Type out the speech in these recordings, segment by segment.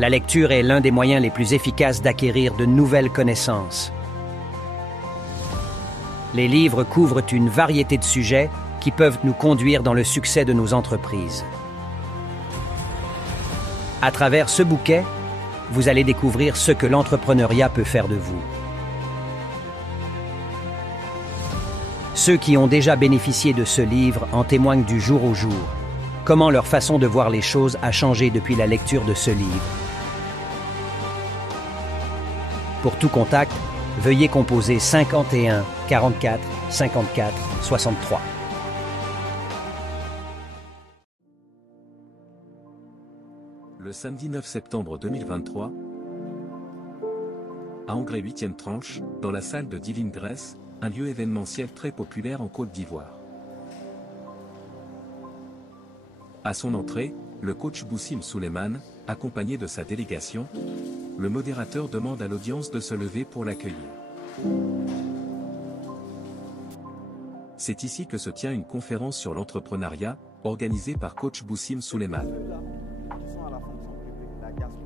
La lecture est l'un des moyens les plus efficaces d'acquérir de nouvelles connaissances. Les livres couvrent une variété de sujets qui peuvent nous conduire dans le succès de nos entreprises. À travers ce bouquet, vous allez découvrir ce que l'entrepreneuriat peut faire de vous. Ceux qui ont déjà bénéficié de ce livre en témoignent du jour au jour. Comment leur façon de voir les choses a changé depuis la lecture de ce livre. Pour tout contact, veuillez composer 51 44 54 63. Le samedi 9 septembre 2023, à Anglais 8e tranche, dans la salle de Divine Grâce, un lieu événementiel très populaire en Côte d'Ivoire. À son entrée, le coach Boussim Souleymane, accompagné de sa délégation, le modérateur demande à l'audience de se lever pour l'accueillir. C'est ici que se tient une conférence sur l'entrepreneuriat, organisée par coach Boussim Souleymane.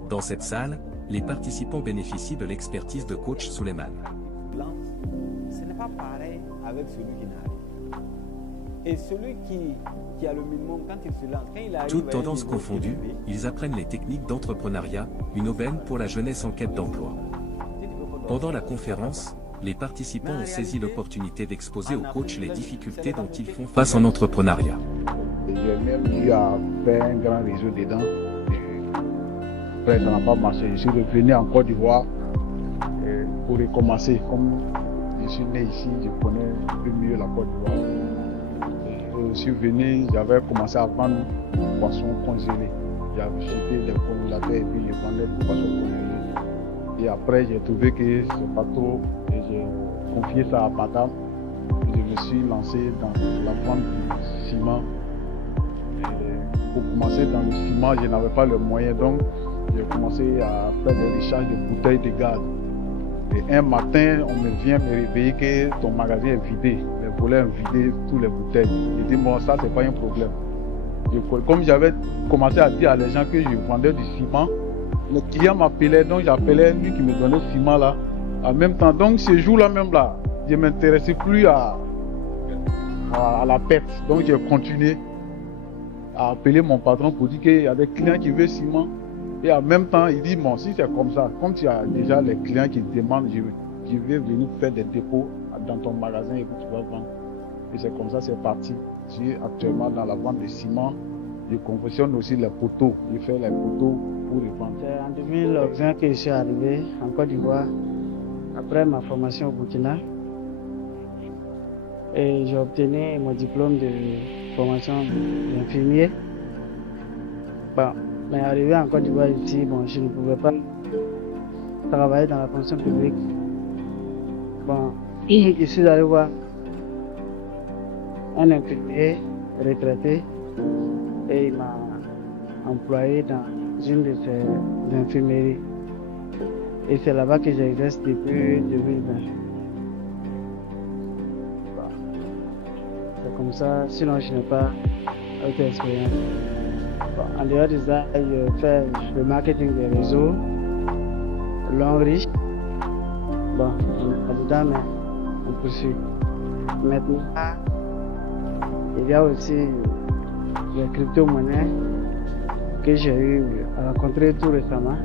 Dans cette salle, les participants bénéficient de l'expertise de coach Souleymane. Ce n'est pas pareil avec celui qui n'arrive. Et celui qui a le minimum, quand il se lance, quand il arrive... Toutes tendances confondues, ils apprennent les techniques d'entrepreneuriat, une aubaine pour la jeunesse en quête d'emploi. Pendant la conférence, les participants ont saisi l'opportunité d'exposer aux coachs les difficultés dont ils font face en entrepreneuriat. J'ai même eu à faire un grand réseau dedans. Après, ça n'a pas marché. Je suis revenu en Côte d'Ivoire pour recommencer. Comme je suis né ici, je connais un peu mieux la Côte d'Ivoire. Je suis venu, j'avais commencé à vendre des poissons congelés. J'avais jeté des congélateurs et puis je vendais des poissons congelés. Et après, j'ai trouvé que c'est pas trop. Et j'ai confié ça à madame. Je me suis lancé dans la vente du ciment. Et pour commencer dans le ciment, je n'avais pas le moyen. Donc, j'ai commencé à faire des recharges de bouteilles de gaz. Et un matin, on me vient me réveiller que ton magasin est vidé. Les volets ont vidé toutes les bouteilles. Je dis, bon, ça, c'est pas un problème. Comme j'avais commencé à dire à les gens que je vendais du ciment, les clients m'appelaient, donc j'appelais lui qui me donnait le ciment là. En même temps, donc ce jour-là même là, je ne m'intéressais plus à la perte. Donc j'ai continué à appeler mon patron pour dire qu'il y a des clients qui veulent ciment. Et en même temps, il dit, bon, si c'est comme ça, comme tu as déjà les clients qui demandent, je vais venir faire des dépôts dans ton magasin et puis tu vas vendre. Et c'est comme ça, c'est parti. Je suis actuellement dans la vente de ciment. Je confectionne aussi les poteaux. Je fais les poteaux pour les vendre. C'est en 2020 que je suis arrivé en Côte d'Ivoire, après ma formation au Burkina. Et j'ai obtenu mon diplôme de formation d'infirmier. Bon, mais arrivé en Côte d'Ivoire ici, bon, je ne pouvais pas travailler dans la fonction publique. Bon, je suis allé voir un infirmier retraité et il m'a employé dans une de ses infirmeries. Et c'est là-bas que j'exerce depuis 2020. Bon, c'est comme ça, sinon je n'ai pas autre expérience. Bon, en dehors de ça, je fais le marketing des réseaux, long riche. Bon, on est dedans, mais on poursuit. Maintenant, il y a aussi les crypto-monnaies que j'ai eu à rencontrer tout récemment.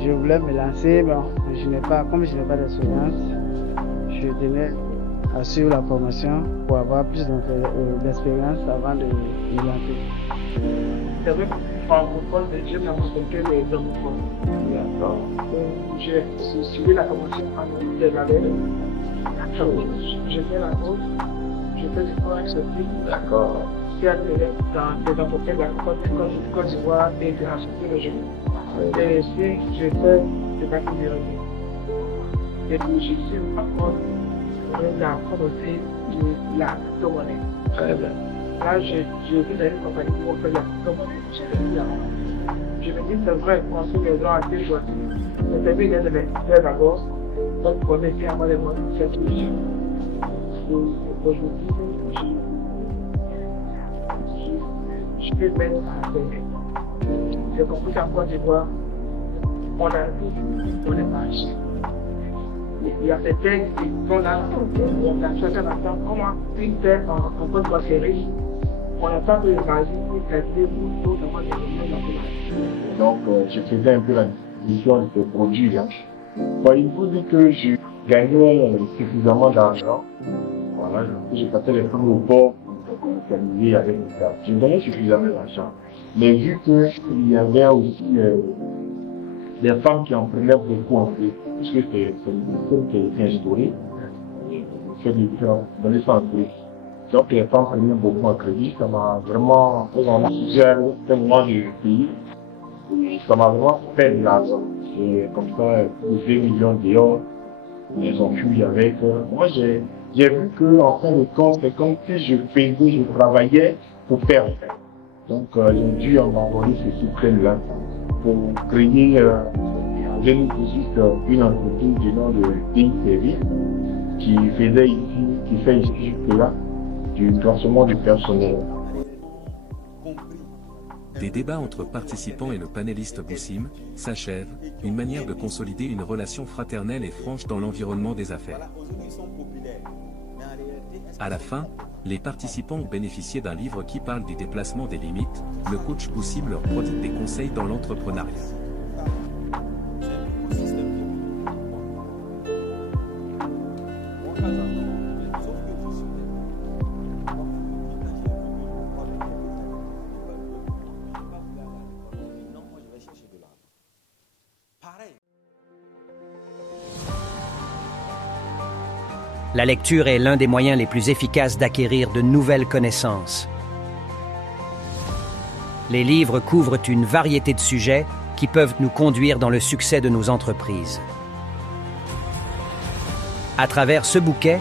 Je voulais me lancer, bon, comme je n'ai pas d'expérience, je tenais à suivre la formation pour avoir plus d'expérience avant de me lancer. C'est vrai que francophone, j'ai rencontré les francophones. J'ai suivi la formation en des années. J'ai fait la course, j'ai fait du sport exotique. D'accord. Je suis allé dans des entreprises de la Côte d'Ivoire et de racheter le jeu. Et ici, j'ai fait des marketing de réseau. Et puis, je suis encore d'apprendre aussi de la crypto-monnaie. Très bien. Là, j'ai vu dans une compagnie pour faire la crypto-monnaie. Je me dis, c'est vrai, on se les gens à quel choix. Mais c'est bien de les faire d'abord. Donc, pour me faire mal et moi, c'est tout. Aujourd'hui, je peux mettre à faire. J'ai compris qu'en Côte d'Ivoire, on a tout dans les marchés. Il y a des textes qui sont là, on a chacun attend comment une terre en Côte d'Ivoire c'est riche. On n'a pas pu imaginer qu'elle pour d'autres donc, je faisais un peu la distribution de ces produits. Bon, il faut dire que je gagnais suffisamment d'argent. Voilà, je passais les fonds au bord pour commercialiser avec les gars. Je gagnais suffisamment d'argent. Mais vu qu'il y avait aussi des femmes qui en prenaient beaucoup en fait, parce que c'est une système qui a été instauré, fait des différents dans les centres. Donc les femmes prenaient beaucoup en crédit, ça m'a vraiment, j'ai un moment du pays, ça m'a vraiment fait de l'argent. Et comme ça, 2 millions d'euros, ils ont fui avec. Moi, j'ai vu que, en fin de compte, c'est comme si je faisais, je travaillais pour perdre. Donc, j'ai dû abandonner ce système-là pour créer, j'ai juste une entreprise du nom de Pink Service qui faisait ici, qui fait ici jusque-là, du placement du personnel. Des débats entre participants et le panéliste Boussim s'achèvent, une manière de consolider une relation fraternelle et franche dans l'environnement des affaires. À la fin, les participants ont bénéficié d'un livre qui parle du déplacement des limites. Le coach Boussim leur prodigue des conseils dans l'entrepreneuriat. La lecture est l'un des moyens les plus efficaces d'acquérir de nouvelles connaissances. Les livres couvrent une variété de sujets qui peuvent nous conduire dans le succès de nos entreprises. À travers ce bouquet,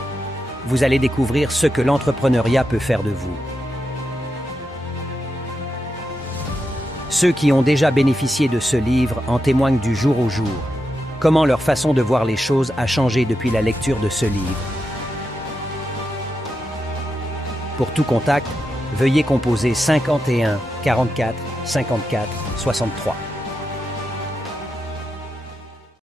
vous allez découvrir ce que l'entrepreneuriat peut faire de vous. Ceux qui ont déjà bénéficié de ce livre en témoignent du jour au jour. Comment leur façon de voir les choses a changé depuis la lecture de ce livre. Pour tout contact, veuillez composer 51 44 54 63.